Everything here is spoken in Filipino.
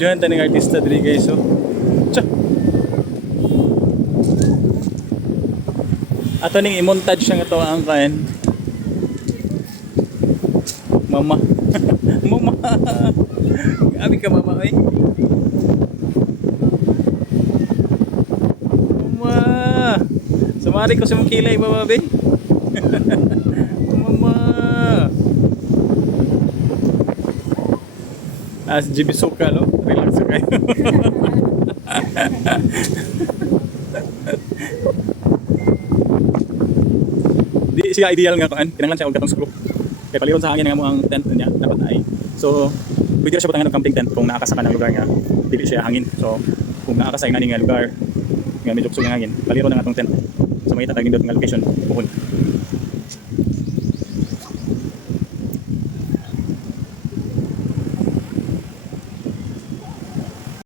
Bibidyohan tayo ng artista dili guys. So, tsa. Ato ning i-montage siya nga to ang kain. Mama. Mama. Abi ka mama ay. Mama. Sumari ko sa mong kilay baba be. Mama. As GB Soka lo, relax kayo. Di siya ideal nga kuan, kinahanglan siya og katong screw. Kay palihon sa hangin nga mo ang tent niya dapat ay. So, pwede siya patangan og camping tent kung naaka sa kanang lugar nga dili siya hangin. So, kung naaka sa ngani nga lugar nga medyo kusog nga hangin, palihon na nga atong tent. So, makita tag nindot nga location puhon.